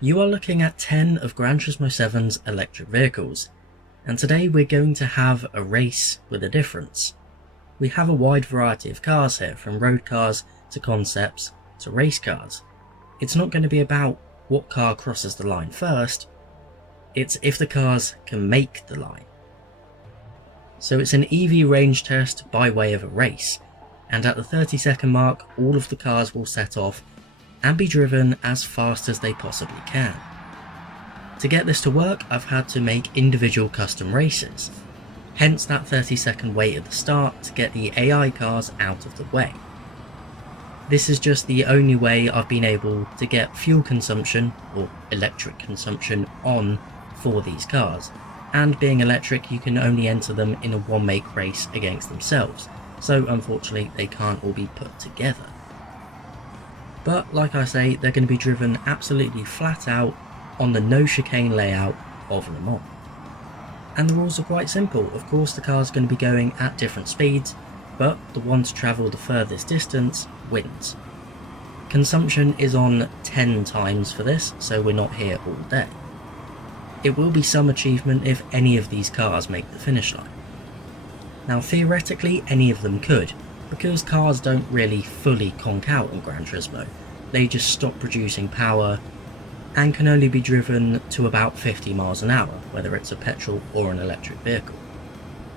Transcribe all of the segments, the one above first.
You are looking at 10 of Gran Turismo 7's electric vehicles, and today we're going to have a race with a difference. We have a wide variety of cars here, from road cars to concepts to race cars. It's not going to be about what car crosses the line first, it's if the cars can make the line. So it's an EV range test by way of a race, and at the 30-second mark all of the cars will set off and be driven as fast as they possibly can. To get this to work, I've had to make individual custom races, hence that 30-second wait at the start to get the AI cars out of the way. This is just the only way I've been able to get fuel consumption, or electric consumption, on for these cars, and being electric you can only enter them in a one-make race against themselves, so unfortunately they can't all be put together. But like I say, they're going to be driven absolutely flat out on the no chicane layout of Le Mans. And the rules are quite simple. Of course the car's going to be going at different speeds, but the one to travel the furthest distance wins. Consumption is on 10 times for this, so we're not here all day. It will be some achievement if any of these cars make the finish line. Now theoretically any of them could, because cars don't really fully conk out on Gran Turismo. They just stop producing power and can only be driven to about 50 miles an hour, whether it's a petrol or an electric vehicle.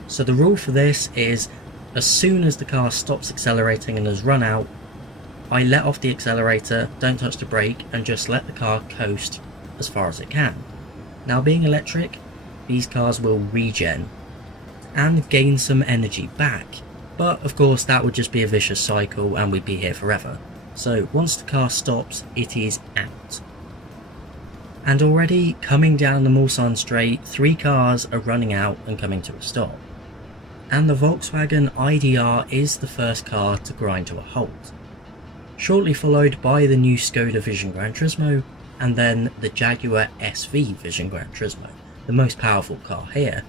So the rule for this is, as soon as the car stops accelerating and has run out, I let off the accelerator, don't touch the brake, and just let the car coast as far as it can. Now being electric, these cars will regen and gain some energy back, but of course that would just be a vicious cycle and we'd be here forever. So once the car stops, it is out. And already coming down the Mulsanne straight, 3 cars are running out and coming to a stop. And the Volkswagen ID.R is the first car to grind to a halt, shortly followed by the new Škoda Vision Gran Turismo, and then the Jaguar SV Vision Gran Turismo, the most powerful car here,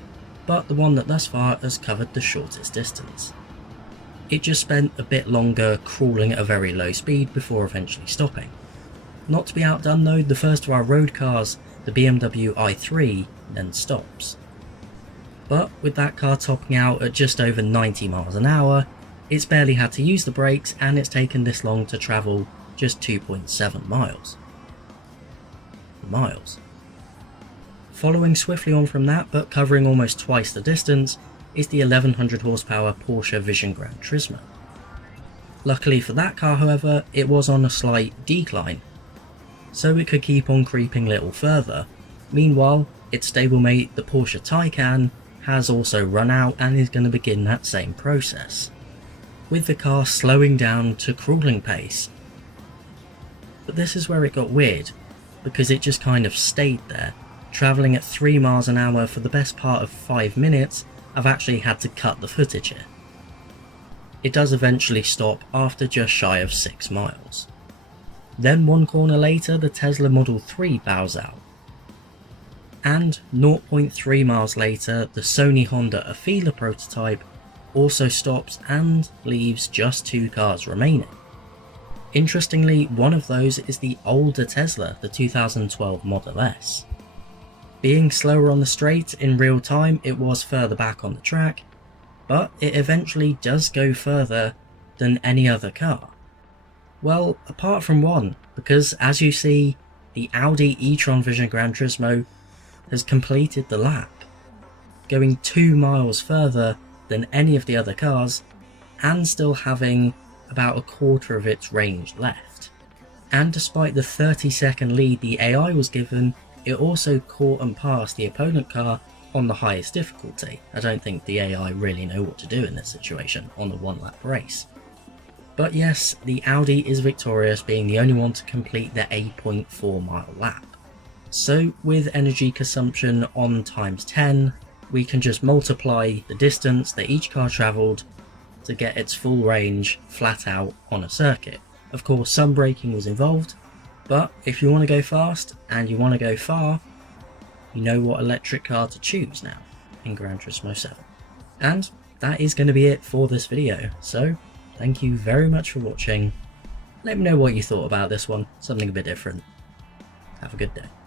but the one that thus far has covered the shortest distance. It just spent a bit longer crawling at a very low speed before eventually stopping. Not to be outdone though, the first of our road cars, the BMW i3, then stops. But with that car topping out at just over 90 miles an hour, it's barely had to use the brakes and it's taken this long to travel just 2.7 miles. Following swiftly on from that, but covering almost twice the distance, is the 1100 horsepower Porsche Vision Gran Turismo. Luckily for that car however, it was on a slight decline, so it could keep on creeping a little further. Meanwhile, its stablemate, the Porsche Taycan, has also run out and is going to begin that same process, with the car slowing down to crawling pace. But this is where it got weird, because it just kind of stayed there, travelling at 3 miles an hour for the best part of 5 minutes. I've actually had to cut the footage here. It does eventually stop after just shy of 6 miles. Then one corner later the Tesla Model 3 bows out. And 0.3 miles later the Sony Honda Afeela Prototpye also stops and leaves just 2 cars remaining. Interestingly, one of those is the older Tesla, the 2012 Model S. Being slower on the straight, in real time it was further back on the track, but it eventually does go further than any other car. Well, apart from one, because as you see, the Audi e-tron Vision Gran Turismo has completed the lap, going 2 miles further than any of the other cars, and still having about a quarter of its range left. And despite the 30-second lead the AI was given, it also caught and passed the opponent car on the highest difficulty. I don't think the AI really know what to do in this situation on a 1-lap race. But yes, the Audi is victorious, being the only one to complete the 8.4 mile lap. So with energy consumption on times 10, we can just multiply the distance that each car travelled to get its full range flat out on a circuit. Of course some braking was involved, but if you want to go fast and you want to go far, you know what electric car to choose now in Gran Turismo 7. And that is going to be it for this video, so thank you very much for watching. Let me know what you thought about this one, something a bit different. Have a good day.